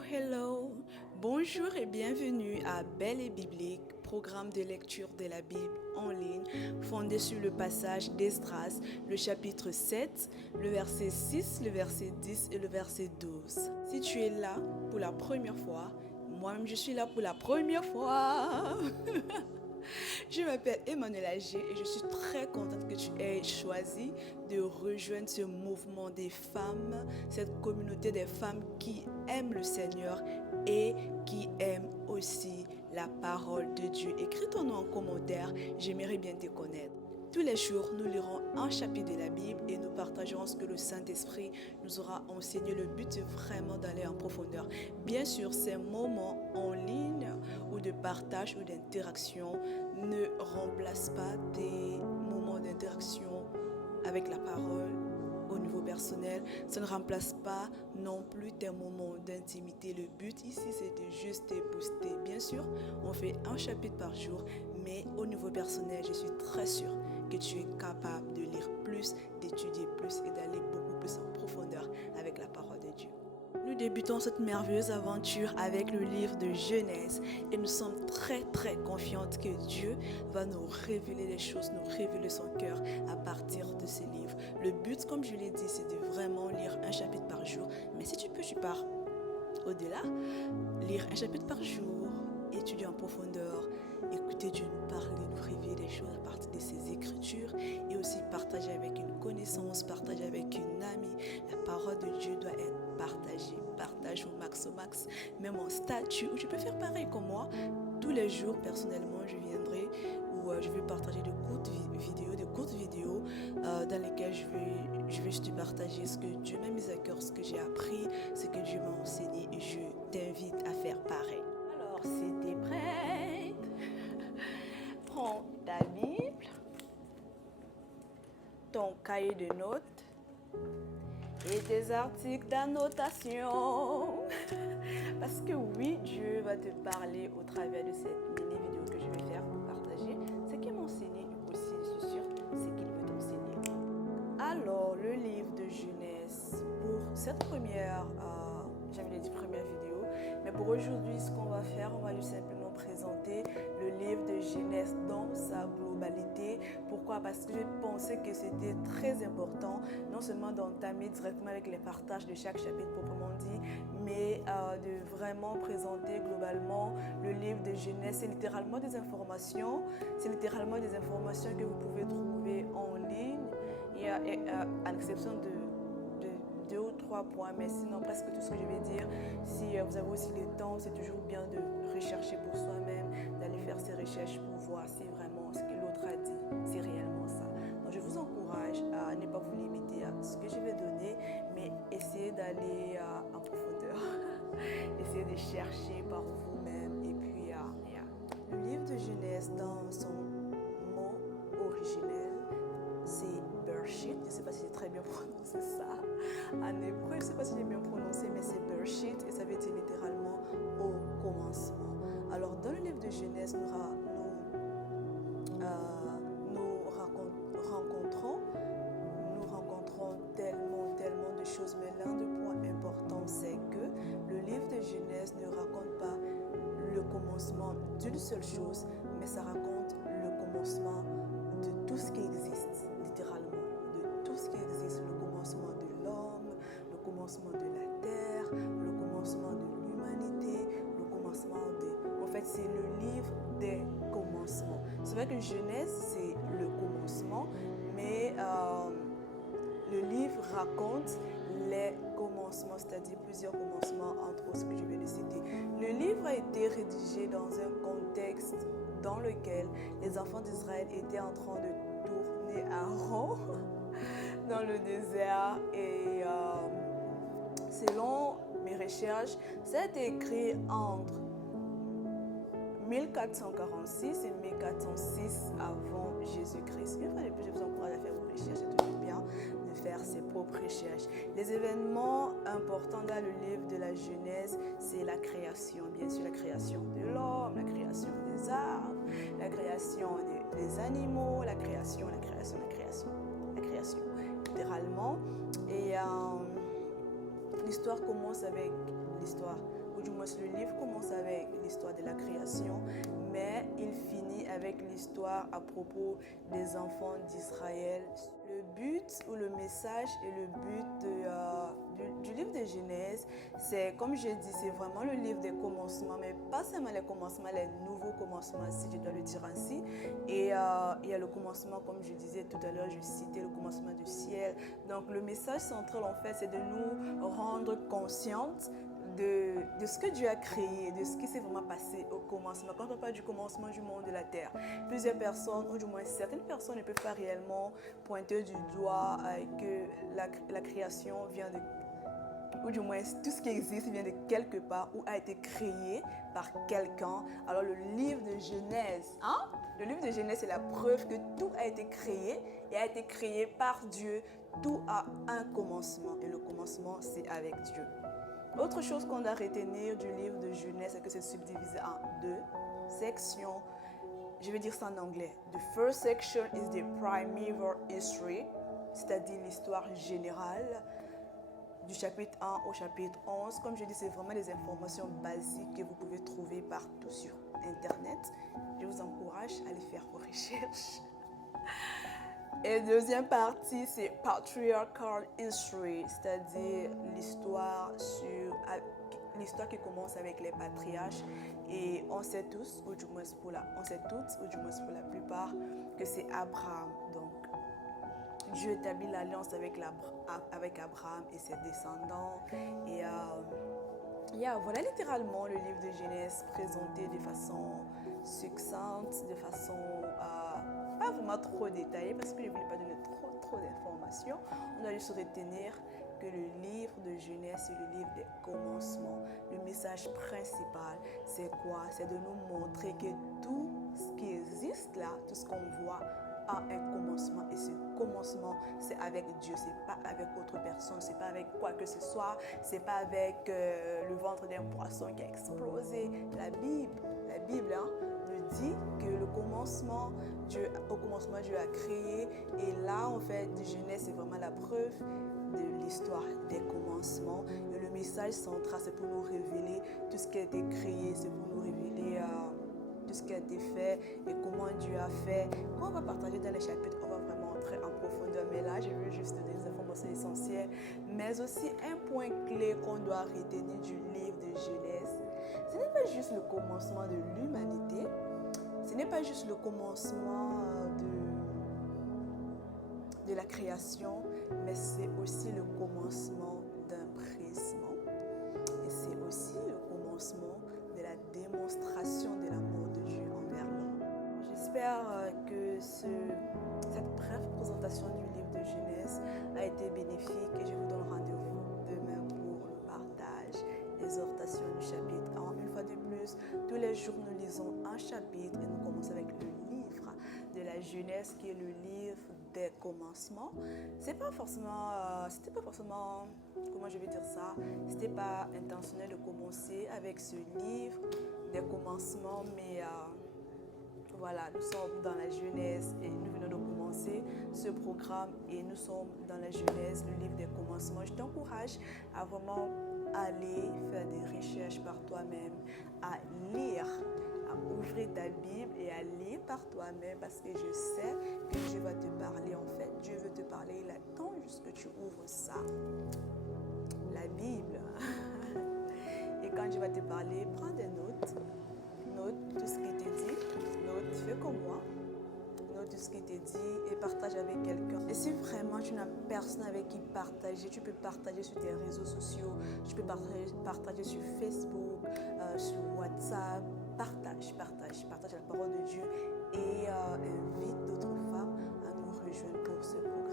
Hello. Bonjour et bienvenue à Belle et Biblique, programme de lecture de la Bible en ligne, fondé sur le passage d'Esdras, le chapitre 7, le verset 6, le verset 10 et le verset 12. Si tu es là pour la première fois, moi-même je suis là pour la première fois. Je m'appelle Emmanuel Agé et je suis très contente que tu aies choisi de rejoindre ce mouvement des femmes, cette communauté des femmes qui aiment le Seigneur et qui aiment aussi la parole de Dieu. Écris ton nom en commentaire, j'aimerais bien te connaître. Tous les jours, nous lirons un chapitre de la Bible et nous partagerons ce que le Saint-Esprit nous aura enseigné. Le but est vraiment d'aller en profondeur. Bien sûr, ces moments en ligne ou de partage ou d'interaction ne remplacent pas des moments d'interaction avec la parole au niveau personnel. Ça ne remplace pas non plus tes moments d'intimité. Le but ici, c'est de juste te booster. Bien sûr, on fait un chapitre par jour, mais au niveau personnel, je suis très sûre que tu es capable de lire plus, d'étudier plus et d'aller beaucoup plus en profondeur avec la parole de Dieu. Nous débutons cette merveilleuse aventure avec le livre de Genèse et nous sommes très confiantes que Dieu va nous révéler les choses, nous révéler son cœur à partir de ces livres. Le but, comme je l'ai dit, c'est de vraiment lire un chapitre par jour. Mais si tu peux, tu pars au-delà, lire un chapitre par jour, étudier en profondeur, écouter Dieu nous parler, nous révéler des choses à partir de ses écritures et aussi partager avec une connaissance, partager avec une amie. La parole de Dieu doit être partagée. Partage au max, même en statut, où tu peux faire pareil comme moi. Tous les jours, personnellement, je viendrai où je vais partager de courtes vidéos dans lesquelles je vais juste te partager ce que Dieu m'a mis à cœur, ce que j'ai appris, ce que Dieu m'a enseigné et je t'invite à faire pareil. Alors, si t'es prête, prends ta Bible, ton cahier de notes et tes articles d'annotation. Parce que oui, Dieu va te parler au travers de cette mini-vidéo que je vais faire pour partager ce qu'il m'a enseigné et aussi, je suis sûre, ce qu'il veut t'enseigner. Alors, le livre de Genèse, pour cette première vidéo, mais pour aujourd'hui, ce qu'on va faire, on va lui simplement présenter le livre de Genèse dans sa globalité. Pourquoi? Parce que j'ai pensé que c'était très important, non seulement d'entamer directement avec les partages de chaque chapitre proprement dit, mais de vraiment présenter globalement le livre de Genèse. C'est littéralement des informations que vous pouvez trouver en ligne, et à l'exception de 2 ou 3 points, mais sinon presque tout ce que je vais dire. Si vous avez aussi le temps, c'est toujours bien de rechercher pour soi-même, d'aller faire ses recherches pour voir si vraiment ce que l'autre a dit, c'est réellement ça. Donc je vous encourage à ne pas vous limiter à ce que je vais donner, mais essayez d'aller en profondeur, essayez de chercher par vous-même. Et puis le livre de Genèse, dans son mot originel, c'est Bereshit. Je ne sais pas si j'ai très bien prononcé ça en hébreu, je ne sais pas si j'ai bien prononcé, mais c'est Bereshit et ça veut dire littéralement au commencement. Alors dans le livre de Genèse, nous rencontrons tellement de choses, mais l'un des points importants, c'est que le livre de Genèse ne raconte pas le commencement d'une seule chose, mais ça raconte le commencement de tout ce qui existe, littéralement, de tout ce qui existe, le commencement de l'homme, le commencement de la terre, le commencement de l'humanité, le commencement de... En fait, c'est le livre des commencements. C'est vrai que Genèse, c'est le commencement, mais le livre raconte les commencements, c'est-à-dire plusieurs commencements, entre autres ce que je vais le citer. Le livre a été rédigé dans un contexte dans lequel les enfants d'Israël étaient en train de tourner en rond dans le désert et selon mes recherches, ça a été écrit entre 1446 et 1406 avant Jésus-Christ. Une fois de plus, je vous encourage à faire vos recherches. C'est toujours bien de faire ses propres recherches. Les événements importants dans le livre de la Genèse, c'est la création. Bien sûr, la création de l'homme, la création des arbres, la création des animaux, la création, littéralement. Et l'histoire commence avec l'histoire ou du moins le livre commence avec l'histoire de la création, mais il finit avec l'histoire à propos des enfants d'Israël. Le but ou le message et le but du livre de Genèse, c'est, comme j'ai dit, c'est vraiment le livre des commencements, mais pas seulement les commencements, les nouveaux commencements, si je dois le dire ainsi. Et il y a le commencement, comme je disais tout à l'heure, je citais le commencement du ciel. Donc le message central, en fait, c'est de nous rendre conscientes de ce que Dieu a créé, de ce qui s'est vraiment passé au commencement. Quand on parle du commencement du monde de la terre, plusieurs personnes, ou du moins certaines personnes, ne peuvent pas réellement pointer du doigt que la création vient de, ou du moins tout ce qui existe vient de quelque part ou a été créé par quelqu'un. Alors le livre de Genèse, le livre de Genèse, c'est la preuve que tout a été créé et a été créé par Dieu. Tout a un commencement et le commencement, c'est avec Dieu. Autre chose qu'on doit retenir du livre de Genèse, c'est que c'est subdivisé en 2 sections. Je vais dire ça en anglais. The first section is the primeval history, c'est-à-dire l'histoire générale, du chapitre 1 au chapitre 11. Comme je dis, c'est vraiment des informations basiques que vous pouvez trouver partout sur Internet. Je vous encourage à aller faire vos recherches. Et la deuxième partie, c'est Patriarchal History, c'est-à-dire l'histoire qui commence avec les patriarches. Et on sait tous, ou du moins pour la plupart, que c'est Abraham. Donc, Dieu établit l'alliance avec Abraham et ses descendants. Et voilà littéralement le livre de Genèse présenté de façon succincte, de façon pas vraiment trop détaillée, parce que je ne voulais pas donner trop d'informations. On doit juste retenir que le livre de Genèse, c'est le livre des commencements. Le message principal, c'est quoi? C'est de nous montrer que tout ce qui existe là, tout ce qu'on voit, a un commencement, et ce commencement, c'est avec Dieu, c'est pas avec autre personne, c'est pas avec quoi que ce soit, c'est pas avec le ventre d'un poisson qui a explosé. La Bible nous dit que au commencement Dieu a créé, et là en fait Genèse, c'est vraiment la preuve de l'histoire des commencements, et le message central, c'est pour nous révéler tout ce qui a été créé, c'est pour nous révéler tout ce qui a été fait et comment Dieu a fait. Quand on va partager dans les chapitres, on va vraiment entrer en profondeur. Mais là, je veux juste donner des informations essentielles. Mais aussi, un point clé qu'on doit retenir du livre de Genèse, ce n'est pas juste le commencement de l'humanité, ce n'est pas juste le commencement de la création, mais c'est aussi le commencement d'un présent. Et c'est aussi le commencement de la démonstration de l'amour de Dieu envers l'homme. J'espère que cette brève présentation du livre de Genèse a été bénéfique, et je vous donne rendez-vous demain pour le partage, l'exhortation du chapitre 1. Une fois de plus, tous les jours nous lisons un chapitre et nous commençons avec le livre de la Genèse, qui est le livre des commencements. C'était pas forcément, comment je vais dire ça, c'était pas intentionnel de commencer avec ce livre des commencements, mais voilà, nous sommes dans la Genèse et nous venons de commencer ce programme et nous sommes dans la Genèse, le livre des commencements. Je t'encourage à vraiment aller faire des recherches par toi-même, à lire, à ouvrir ta Bible et à lire par toi-même, parce que je sais que Dieu va te parler. En fait, Dieu veut te parler, il attend juste que tu ouvres ça, la Bible. Et quand Dieu va te parler, prends des notes. Note tout ce qui t'est dit, fais comme moi, note tout ce qui t'est dit et partage avec quelqu'un. Et si vraiment tu n'as personne avec qui partager, tu peux partager sur tes réseaux sociaux, tu peux partager sur Facebook, sur WhatsApp. Partage la parole de Dieu et invite d'autres femmes à nous rejoindre pour ce programme.